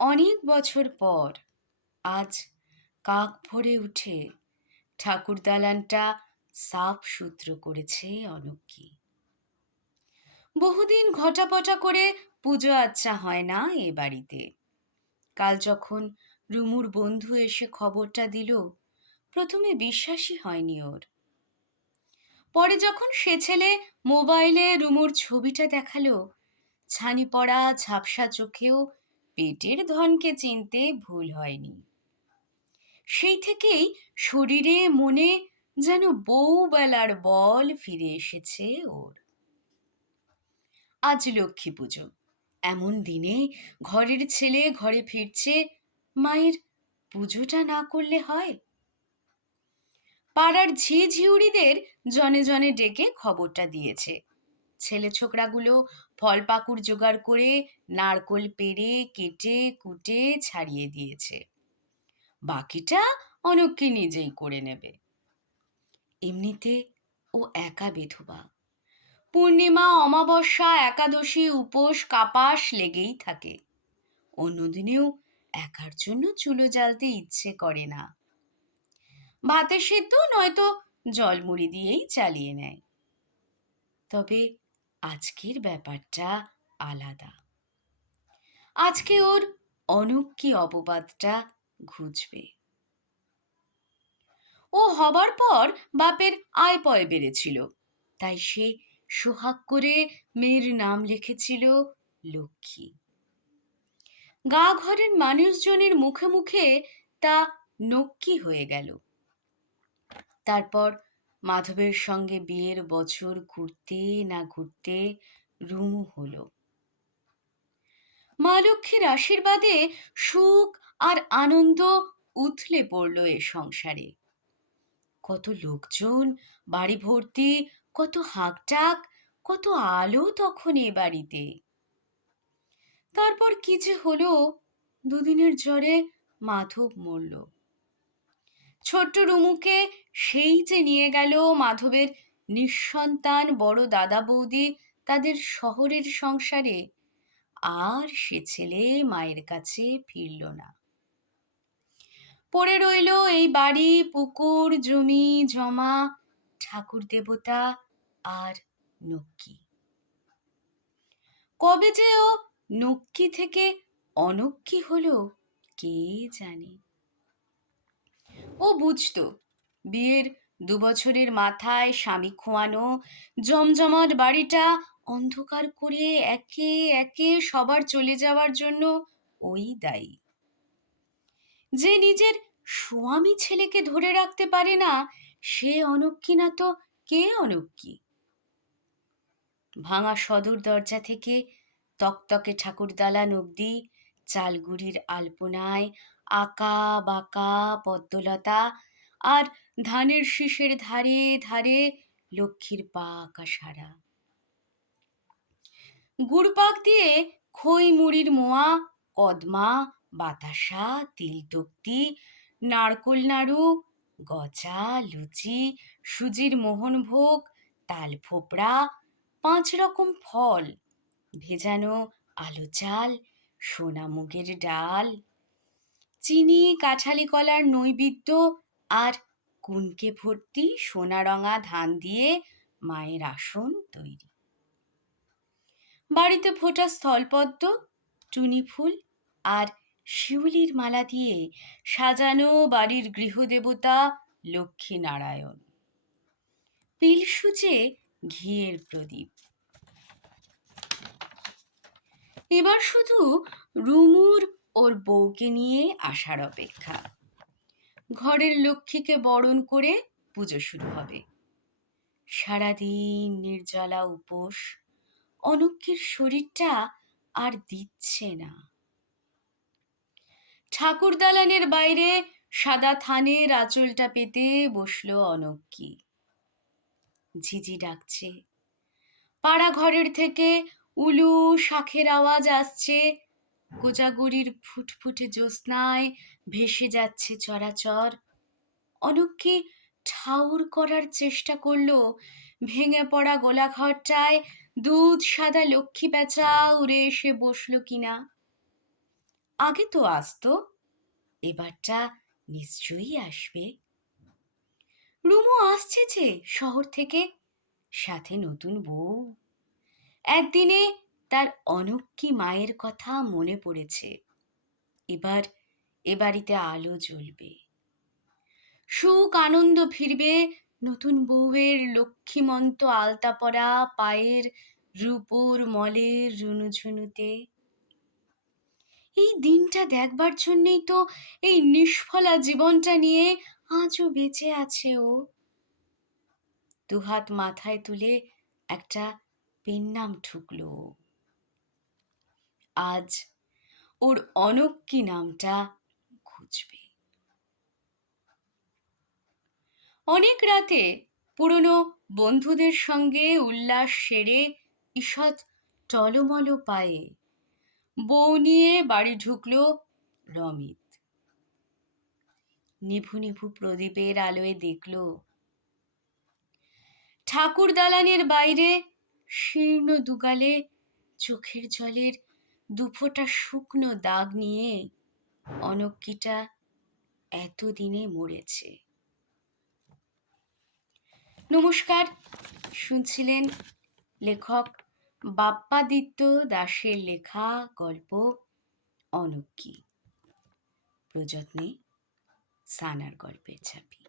অনেক বছর পর আজ কাক ভোরে উঠে ঠাকুর দালানটা সাফ সুতরো করেছে অনক্কি। বহুদিন ঘটাপটা করে পুজো আচ্চা হয় না এ বাড়িতে। কাল যখন রুমুর বন্ধু এসে খবরটা দিল, প্রথমে বিশ্বাসই হয়নি ওর। পরে যখন সে ছেলে মোবাইলে রুমুর ছবিটা দেখালো, ছানি পড়া ঝাপসা চোখেও পেটের ধনকে চিনতে ভুল হয়নি। সেই থেকেই শরীরে মনে যেন বউবেলার বল ফিরে এসেছে ওর। আজ লক্ষ্মী পুজো, এমন দিনে ঘরের ছেলে ঘরে ফিরছে, মায়ের পুজোটা না করলে হয়? পাড়ার ঝিঝিউড়িদের জনে জনে ডেকে খবরটা দিয়েছে। ছেলে ছোকরাগুলো ফল পাকুড় জোগাড় করে নারকোল পেড়ে কেটে কুটে ছাড়িয়ে দিয়েছে। বাকিটা অনক্কি নিজেই করে নেবে। এমনিতে ও একা বিধবা। পূর্ণিমা অমাবস্যা একাদশী উপোস কাপাস লেগেই থাকে। অন্যদিনেও একার জন্য চুলো জ্বালতে ইচ্ছে করে না। ভাতের সেদ্ধ নয়তো জলমুড়ি দিয়েই চালিয়ে নেয়। তবে আজকের ব্যাপারটা আলাদা। আজকে ওর অনক্কি অপবাদটা ঘুচবে। ও হবার পর বাপের আয় পয় বেড়েছিল, তাই সে সোহাগ করে মেয়ের নাম লিখেছিল লক্ষ্মী। গা ঘরের মানুষজনের মুখে মুখে তা নক্কি হয়ে গেল। তারপর মাধবের সঙ্গে বিয়ের বছর ঘুরতে না ঘুরতে রুমু হলো। মা লক্ষ্মীর আশীর্বাদে সুখ আর আনন্দ উথলে পড়ল এ সংসারে। কত লোকজন, বাড়ি ভর্তি, কত হাঁকডাক, কত আলো তখন এ বাড়িতে। তারপর কি যে হলো, দুদিনের জ্বরে মাধব মরল। ছোট্ট রুমুকে সেই যে নিয়ে গেল মাধবের নিঃসন্তান বড় দাদা বৌদি তাদের শহরের সংসারে, আর সে ছেলে মায়ের কাছে ফিরল না। পড়ে রইল এই বাড়ি, পুকুর, জমি জমা, ঠাকুর দেবতা আর নক্কি। কবে যে ও নক্কি থেকে অনক্কি হলো কে জানে। ও বুঝতো বিয়ের 2 বছরের মাথায় স্বামী খোয়ানো জমজমাট বাড়িটা অন্ধকার করে একে একে সবার চলে যাওয়ার জন্য ওই দায়ী। যে নিজের স্বামী ছেলেকে ধরে রাখতে পারে না, সে অনক্কি না তো কে অনক্কি? ভাঙা সদর দরজা থেকে তকতকে ঠাকুর দালান অবধি চালগুড়ির আলপনায় আঁকা বাঁকা পদ্মলতা আর ধানের শীষের ধারে ধারে লক্ষ্মীর পা আঁকা সারা। গুড়পাক দিয়ে খই মুড়ির মোয়া, কদমা, বাতাসা, তিলতক্তি, নারকোল নাড়ু, গজা, লুচি, সুজির মোহনভোগ, তাল ফোপড়া, 5 রকম ফল, ভেজানো আলু চাল, সোনা মুগের ডাল, চিনি কাঁঠালি কলার নৈবেদ্য আর কুনকে ভর্তি সোনারঙা ধান দিয়ে মায়ের আসন তৈরি। বাড়িতে ফোটা স্থলপদ্ম, টুনি ফুল আর শিউলির মালা দিয়ে সাজানো বাড়ির গৃহদেবতা লক্ষ্মী নারায়ণ। পিলসুচে ঘিয়ের প্রদীপ। এবার শুধু রুমুর ওর বউকে নিয়ে আসার অপেক্ষা। ঘরের লক্ষ্মীকে বরণ করে পুজো শুরু হবে। সারাদিন নির্জলা উপোস। অনক্কির শরীরটা আর দিচ্ছে না। ঠাকুর দালানের বাইরে সাদা থানের আঁচলটা পেতে বসলো অনক্কি। ঝিঝি ডাকছে। পাড়া ঘরের থেকে উলু শাঁখের আওয়াজ আসছে। কোজাগরীর ফুটফুটে জ্যোৎস্নায় ভেসে যাচ্ছে চরাচর। অনক্কি ঠাউর করার চেষ্টা করলো ভেঙে পড়া গোলাঘরটায় দুধ সাদা লক্ষ্মী প্যাঁচা উড়ে এসে বসলো কিনা। আগে তো আসতো, এবারটা নিশ্চয়ই আসবে। রুমু আসছে যে শহর থেকে, সাথে নতুন বউ। একদিনে তার অনক্কি মায়ের কথা মনে পড়েছে। এবার এ বাড়িতে আলো জ্বলবে, সুখ আনন্দ ফিরবে নতুন বউয়ের লক্ষ্মীমন্ত আলতা পরা পায়ের রূপোর মলের রুনুঝুনুতে। এই দিনটা দেখবার জন্যেই তো এই নিষ্ফলা জীবনটা নিয়ে আজও বেঁচে আছে ও। দুহাত মাথায় তুলে একটা পেন্নাম ঠুকলো ও। আজ ওর অনক্কি নামটা খুঁজবে। অনেক রাতে পুরনো বন্ধুদের সঙ্গে উল্লাস সেরে ঈষৎ টলমল পায়ে বউ নিয়ে বাড়ি ঢুকলো রমিত। নিভু নিভু প্রদীপের আলোয় দেখল ঠাকুর দালানের বাইরে শীর্ণ দুগালে চোখের জলের দুফোঁটা শুকনো দাগ নিয়ে অনক্কিটা এতদিনে মরেছে। নমস্কার, শুনছিলেন লেখক বাপ্পাদিত্য দাশের লেখা গল্প অনক্কি, প্রযত্নে সানার গল্পের ছাপি।